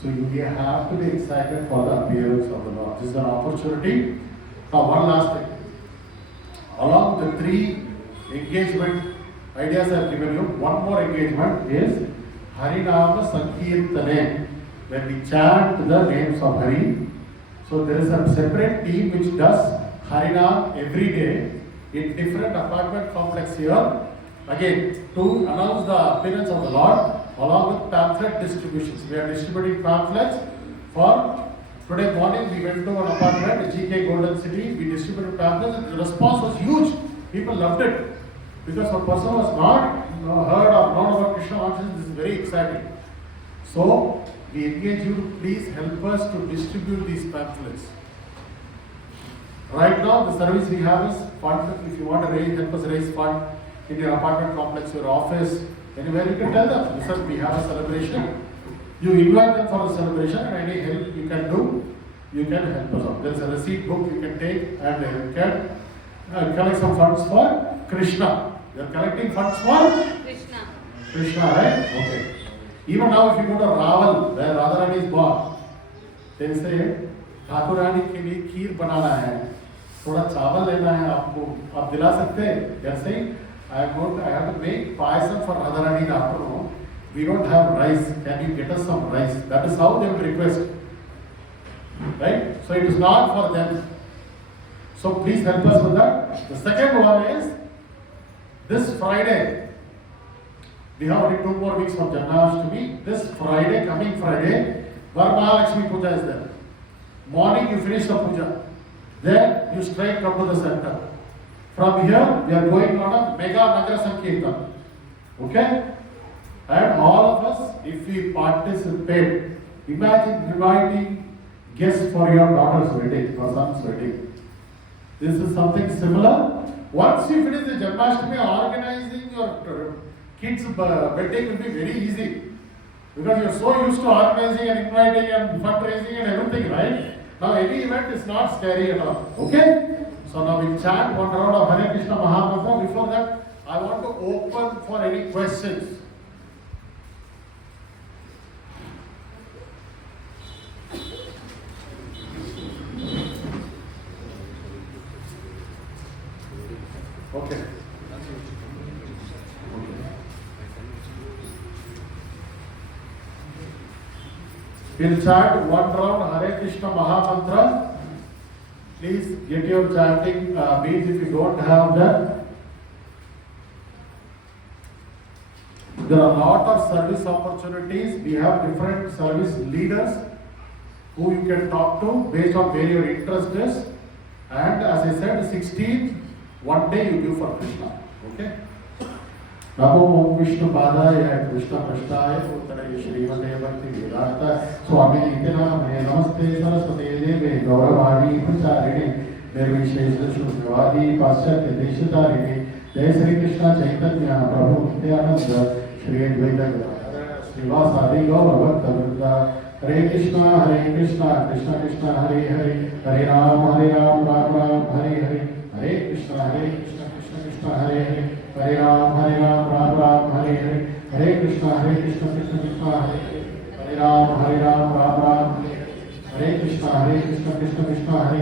So you have to be excited for the appearance of the Lord. This is an opportunity. Now one last thing. Along the three engagement ideas I have given you, one more engagement is Harinama Sankirtane. When we chant the names of Hari, so there is a separate team which does Harinam every day in different apartment complex here. Again, to announce the appearance of the Lord along with pamphlet distributions. We are distributing pamphlets for today morning. We went to an apartment, GK Golden City. We distributed pamphlets and the response was huge. People loved it because a person was not heard or known about Krishna consciousness. This is very exciting. So we engage you to please help us to distribute these pamphlets. Right now, the service we have is fund. If you want to help us raise fund in your apartment complex, your office, anywhere, you can tell them, listen, we have a celebration. You invite them for the celebration, and any help you can do, you can help us out. There's a receipt book you can take and you can collect some funds for Krishna. You are collecting funds for Krishna. Krishna, right? Okay. Even now, if you go to Raval, where Radharani is born, they say, Thakurani के लिए खीर बनाना है, थोड़ा चावल लेना है आपको, आप दिला सकते हैं? They are saying, I have to make payasam for Radharani in the afternoon. We don't have rice. Can you get us some rice? That is how they will request. Right? So it is not for them. So please help us with that. The second one is this Friday. We have only 2 more weeks from Janmashtami. This Friday, coming Friday, Varmahalakshmi Puja is there. Morning you finish the puja. Then you straight come to the center. From here, we are going on a mega Nagar Sankirtan. Okay? And all of us, if we participate, imagine inviting guests for your daughter's wedding or son's wedding. This is something similar. Once you finish the Janmashtami, organizing your kids' wedding will be very easy. Because you are so used to organizing and inviting and fundraising and everything, right? Now any event is not scary at all. Okay? So now we chant one round of Hare Krishna Mahamantra. Before that, I want to open for any questions. Okay. We'll chant one round Hare Krishna Mahamantra. Please get your chanting beads if you don't have that. There are a lot of service opportunities. We have different service leaders who you can talk to based on where your interest is. And as I said, 16th, one day you give for Krishna. Okay? Namo Vishnu Padaya Krishna Prasthaya Uttara Shrimate Bhakti Vedanta Swami Nityanamane Namaste Saraswate Deve Gauravani Pracharini Nirvishesha Shudhyavadi Paschatya Deshatarini Jai Sri Krishna Chaitanya Prabhu Nityananda Shri Advaita Gadadhara Srivasadi Gaura Bhakta Vrinda Hare Krishna Krishna Krishna Hare Hare Hare Ram Ram Ram Hare Hare Hare Krishna Krishna Krishna Hare Hare Hare Ram Ram Hare Hare Hare Krishna Krishna Krishna Hare Hare Ram Ram Hare Krishna Krishna Hare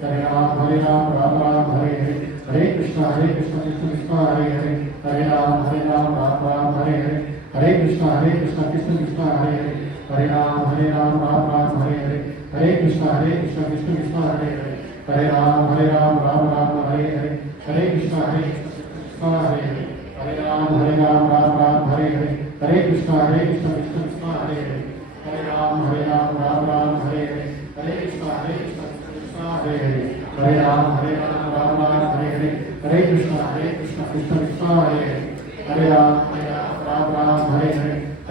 Hare Hare Ram Ram Hare Hare Hare Krishna Krishna Hare Hare Hare Ram Hare Hare Hare Krishna Krishna Hare Hare Hare Ram Hare Hare Hare Krishna Krishna Hare Hare Hare Ram Hare Hare Hare Krishna Krishna Hare Hare Hare Ram Hare Hare Hare Krishna Krishna Hare Hare Hare Ram Hare Hare Hare Krishna Krishna Hare Hare Hare Ram Hare Hare Hare Krishna Krishna Hare Hare Hare Ram Hare Hare Hare Krishna Krishna Hare Hare Hare Ram Hare Hare Hare Krishna Krishna Hare Hare Hare Ram Hare Hare Hare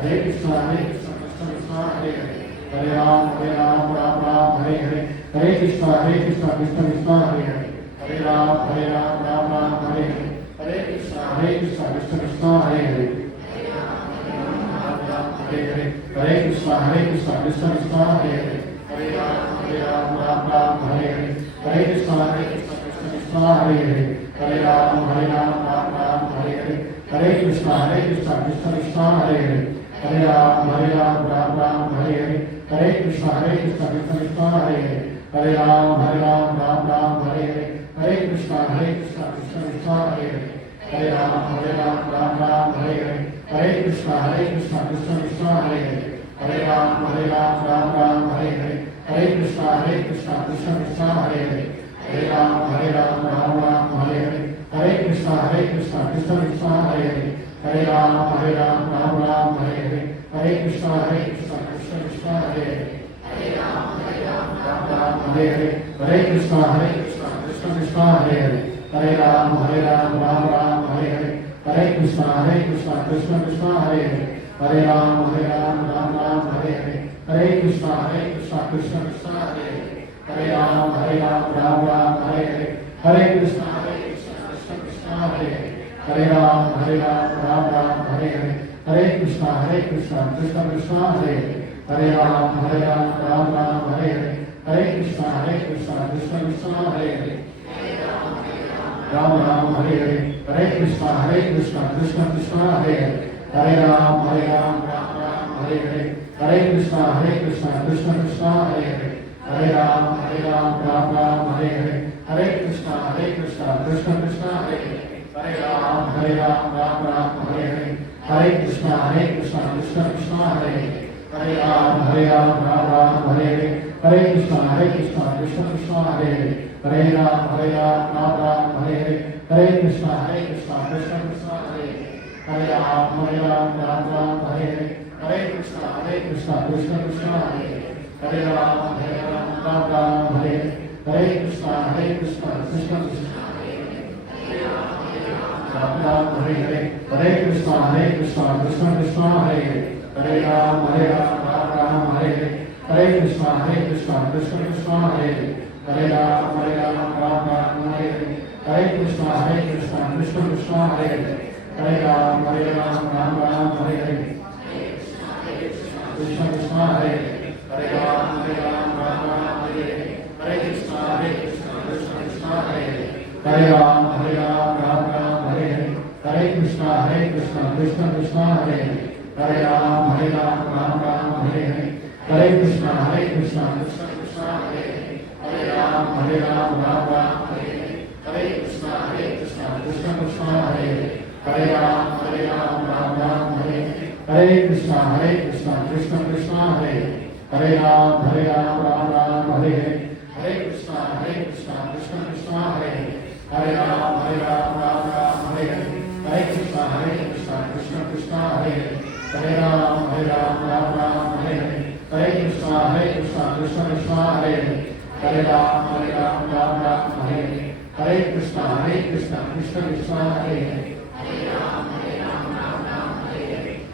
Krishna Krishna Hare Hare Hare Krishna Krishna Hare Hare Hare Ram Hare Hare Hare Krishna Krishna Hare Hare Hare Ram Hare Hare Hare Krishna Krishna Hare Hare Hare Ram Hare Hare Hare Krishna Krishna Hare Hare Hare Ram Hare Hare Hare Krishna Krishna Hare Hare Hare Ram Hare Hare Hare Krishna Krishna Hare Hare Hare Ram Hare Hare Hare Krishna Krishna Hare Hare Hare Ram Hare Hare Hare Krishna Krishna Hare Hare Hare Ram Hare Hare Hare Krishna Krishna Hare Hare Hare Ram Hare Hare Hare Krishna Krishna Hare Hare Hare Ram Hare Hare Hare Krishna Krishna Hare Hare Hare Ram Hare Hare Hare Krishna Krishna Hare Hare Hare Ram Hare Hare Hare Krishna Krishna Hare Hare Hare Ram Hare Hare Hare Krishna Krishna Hare Hare Hare Ram Hare Hare Hare Krishna Krishna Hare Hare Ram Ram Hare Hare, Hare Krishna Krishna Krishna Hare Hare, Hare Ram Ram Ram Hare Hare, Hare Krishna Krishna Krishna Hare Hare, Hare Ram Ram Ram Hare Hare, Hare Krishna Krishna Krishna Hare Hare, Hare Ram Ram Ram Hare Hare, Hare Krishna Krishna Krishna Hare Hare, Hare Ram Ram Hare Hare, Hare Krishna Krishna Krishna Hare Hare, Hare Ram Ram Hare Hare, Hare Krishna Krishna Krishna Hare Hare, Hare Ram Ram Hare Hare, Hare Krishna Krishna Krishna Hare Hare, Hare Ram Ram Hare Hare, Hare Krishna Krishna Krishna Hare Hare, Ram Ram Hare Hare, Hare Krishna Krishna Krishna Hare Hare, Hare Ram Ram Hare Hare, Hare Krishna Krishna Krishna Hare Hare, Hare Ram Ram Hare Hare, Hare Krishna Krishna Krishna Hare Hare, Hare Ram Ram Hare Hare, Krishna Krishna Hare Hare, Hare Ram Ram Hare Hare, Hare Krishna Krishna Hare Hare, Hare Ram Ram Hare Hare, Hare Krishna Krishna Hare Hare, Hare Ram Ram Hare Hare, Hare Krishna Krishna Krishna Hare Hare, Hare Ram Ram Hare Hare, Hare Krishna Krishna Krishna Hare Hare, Hare Ram Ram Hare Hare, Hare Krishna Krishna Krishna Hare Hare, Hare Ram Ram Hare Hare, Hare Krishna Krishna Krishna Hare Hare, Hare Ram Ram Hare Hare, Hare Krishna Krishna Krishna Hare Hare, Hare Ram Ram Hare Hare, Hare Krishna Krishna Krishna Hare Hare, Hare Ram Ram Hare Hare, Hare Krishna Krishna Krishna Hare Hare,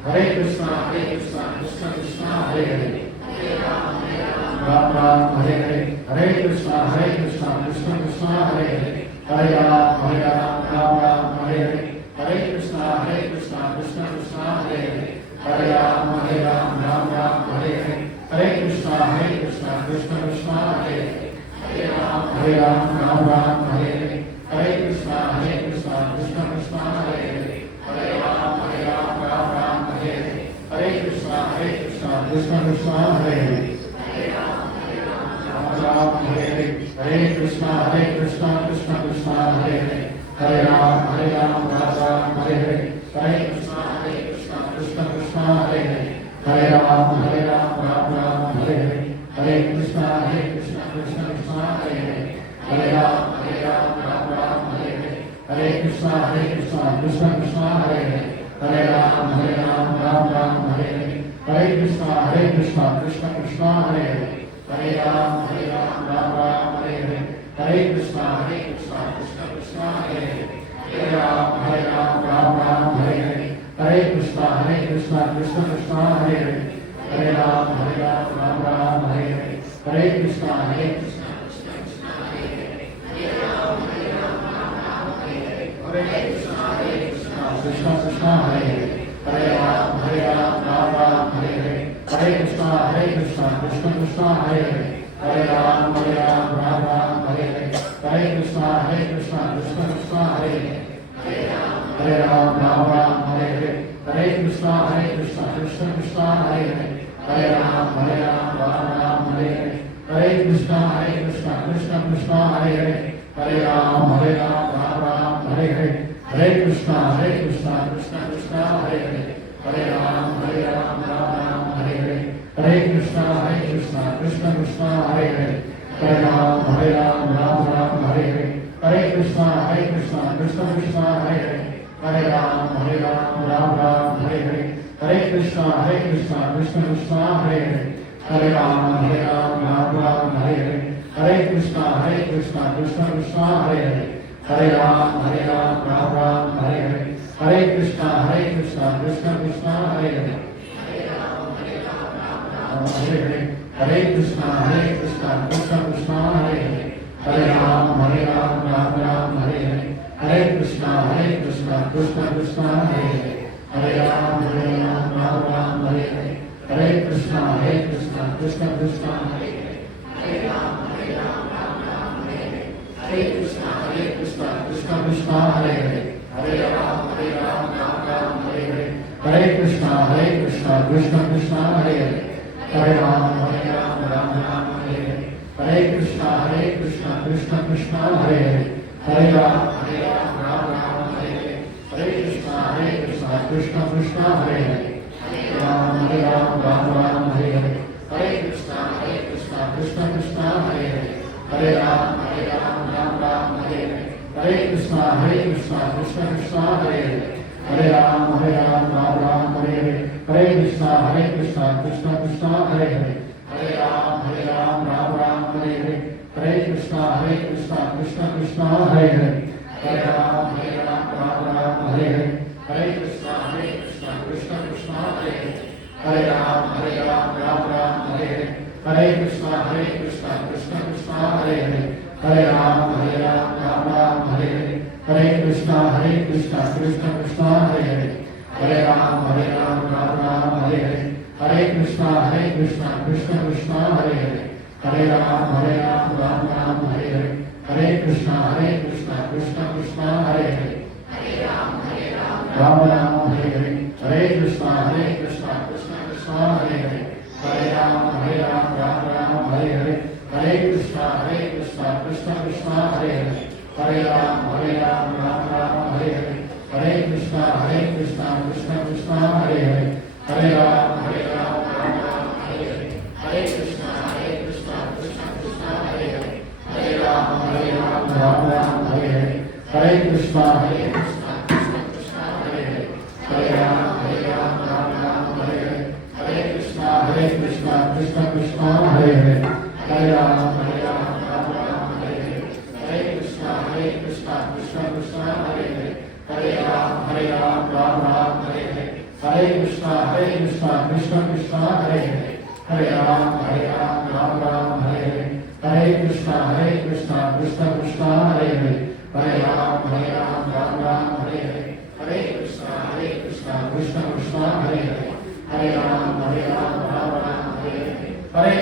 Hare Krishna Krishna Krishna Hare Hare, Ram Ram Hare Hare, Hare Krishna Krishna Krishna Hare Hare, Hare Ram Ram Hare Hare, Hare Krishna Krishna Krishna Hare Hare, Hare Ram Ram Hare Hare, Hare Krishna Krishna Krishna Hare Hare, Hare Ram Ram Hare Hare, Hare Krishna Krishna Krishna Hare Hare, Hare Ram Ram Hare Hare, Hare Krishna Krishna Krishna Hare Hare, Ram Hare Hare, Hare Krishna Krishna Krishna Hare Hare, Hare Ram Ram Hare Hare, Hare Krishna Krishna Krishna Hare Hare, Hare Ram Ram Hare Hare, Hare Krishna Krishna Krishna Hare Hare, Hare Ram Ram Hare Hare, Hare Krishna Krishna Krishna Hare Hare, Hare Ram Ram Hare Hare, Hare Krishna Krishna Krishna Hare Hare, Hare Ram Ram Hare Hare, Hare Krishna Krishna Krishna Hare Hare, Hare Ram Ram Hare Hare, Hare Krishna Krishna Krishna Hare Hare, Hare Ram Ram Hare Hare, Hare Krishna Krishna Krishna Hare Hare, Hare Ram Hare Krishna Krishna Krishna Hare Hare, Hare Ram Hare Hare, Hare Krishna Krishna Krishna Hare Hare, Hare Ram Hare Hare, Hare Krishna Krishna Krishna Hare Hare, Hare Ram Hare Hare, Hare Krishna Krishna Krishna Hare Hare, Hare Ram Hare Hare, Hare Krishna Krishna Krishna Hare Hare, Hare Ram Hare Hare, Hare Krishna Krishna Krishna Hare Hare, Hare Ram Hare Hare, Hare Krishna Krishna Krishna Hare Hare, Hare Ram Hare Hare, Hare Krishna Krishna Krishna Hare Hare, Hare Ram Hare Hare, Hare Krishna Krishna Krishna Hare Hare, Hare Ram Hare Hare, Hare Krishna Krishna Krishna Hare Hare, Hare Ram Hare Hare, Hare Krishna Krishna Krishna Hare Hare, Hare Krishna Krishna Krishna Hare Hare, Hare Ram Hare Hare, Hare Krishna Krishna Krishna Hare Hare, Hare Ram Hare Hare, Hare Krishna Krishna Krishna Hare Hare, Hare Ram Hare Hare, Hare Krishna Krishna Krishna Krishna Hare Hare Hare Ram Ram Hare Hare Hare Krishna Krishna Krishna Hare Hare Hare Ram Ram Hare Hare Hare Krishna Krishna Krishna Hare Hare Hare Ram Ram Hare Hare Hare Krishna Krishna Krishna Hare Hare Hare Ram Ram Hare Hare Hare Krishna Krishna Krishna Hare Hare Hare Ram Ram Hare Hare Hare Krishna Krishna Krishna Hare Hare Hare Ram Ram Hare Hare Hare Krishna Krishna Krishna Hare Hare Hare Ram Ram Hare Hare Hare Krishna Krishna Krishna Hare Hare Hare Ram Ram Hare Hare Hare Krishna Krishna Krishna Hare Hare Hare Ram Ram Hare Hare Hare Krishna Krishna Krishna Hare Hare Hare Ram Ram Hare Hare Hare Krishna Krishna Krishna Hare Hare Hare Ram Ram Hare Hare Hare Krishna Krishna Krishna Hare Hare Hare Ram Ram Hare Hare Hare Krishna Krishna Krishna Hare Hare Hare Ram Hare Hare Hare Krishna Krishna Krishna Hare Hare Hare Ram Hare Hare Hare Krishna Krishna Krishna Hare Hare Hare Ram Hare Hare Hare Krishna Krishna Krishna Hare Hare Hare Ram Hare Hare Hare Krishna Krishna Krishna Hare Hare Hare Ram Hare Hare Hare Krishna Krishna Krishna Hare Hare Hare Ram Hare Hare Hare Krishna Krishna Krishna Hare Hare Hare Ram Hare Hare Hare Krishna Krishna Krishna Hare Hare Hare Ram Hare Hare Hare Krishna Krishna Krishna Hare Hare Hare Ram Hare Hare Hare Krishna Krishna Krishna Hare Hare Hare Ram Hare Hare Hare Krishna Krishna Krishna Hare Hare Hare Ram Hare Hare Hare Krishna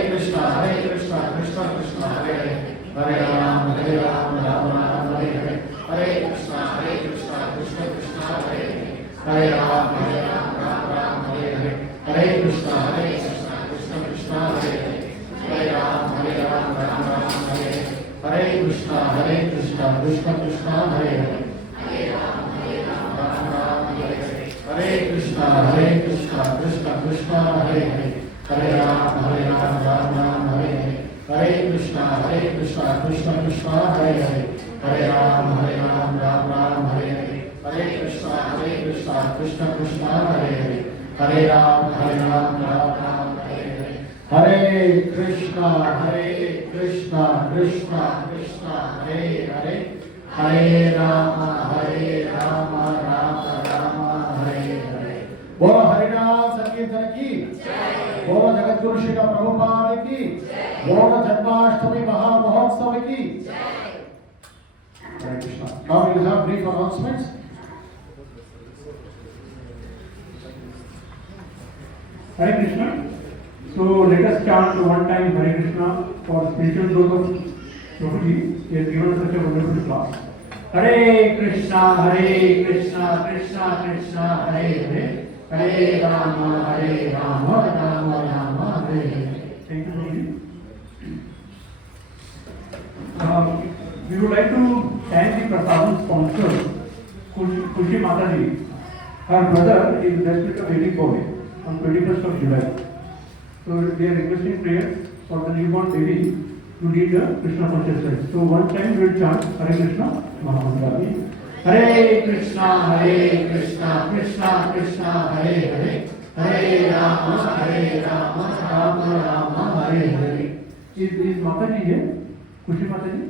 Krishna Krishna Hare Hare Hare Ram Hare Hare Hare Krishna Krishna Krishna Hare Hare Hare Ram Hare Hare Hare Krishna Krishna Krishna Hare Hare Hare Ram Hare Hare Hare Krishna Krishna Krishna Hare Hare Hare Ram Hare Hare Hare Krishna Krishna Krishna Hare Hare Hare Ram Hare Hare Hare Krishna Krishna Krishna Hare Hare Hare Ram Hare Hare Hare Krishna Krishna Krishna Hare Hare Hare Rama Rama Rama Hare Hare बोलो हरिनाम संकीर्तन की बोलो जगतगुरु श्री प्रभुपाद की बोलो जन्माष्टमी महामहोत्सव की Hare Krishna. Now we will have brief announcements. Hare Krishna. So let us chant one time Hare Krishna for spiritual growth of Prabhuji. He has given us such a wonderful class. Hare Krishna, Krishna Krishna, Hare Hare, Hare Rama, Rama Rama, Hare Hare. Thank you, Prabhuji. We would like to thank the Prasadam sponsor, Kushi Mataji. Her brother is destined to baby boy on 21st of July. So they are requesting prayers for the newborn baby to lead the Krishna consciousness. So one time we will chant Hare Krishna Mahamantra. Hare Krishna, Krishna Krishna, Hare Hare, Hare Rama, Rama Rama, Hare Hare. Is Mataji here? Kushi Mataji?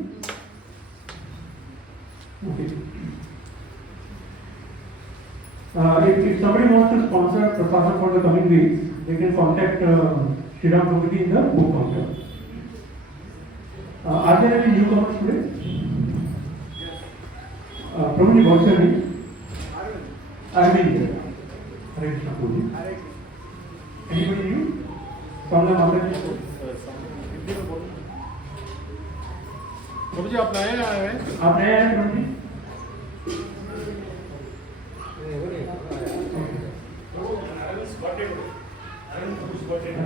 Okay. If somebody wants to sponsor Prasadam for the coming weeks, they can contact Shriram Prabhuji in the book counter. Are there any newcomers today? Prabhuji, what's your name? Arvind. Hare Krishna Prabhuji. Anybody new? From the Mataji? प्रभु जी आप नए आए हैं? आप नए आए हैं प्रभु जी?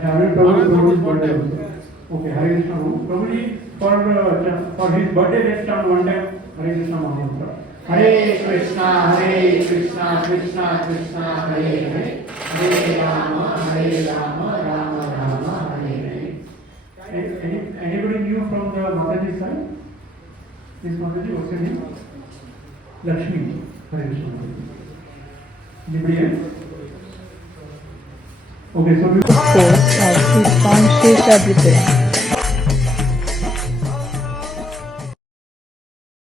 Arvind Prabhu's birthday also. Okay, Hare Krishna. Prabhuji, for his birthday, let's chant one time Hare Krishna Mahamantra. Hare Krishna, Krishna Krishna, Hare Hare, Hare Rama, Rama Rama, Hare Hare. Anybody new from the Mataji side? This Mataji, what's your name? Lakshmi. Hare Krishna. Anybody else? Okay, so we Of course, ISKCON Haralur.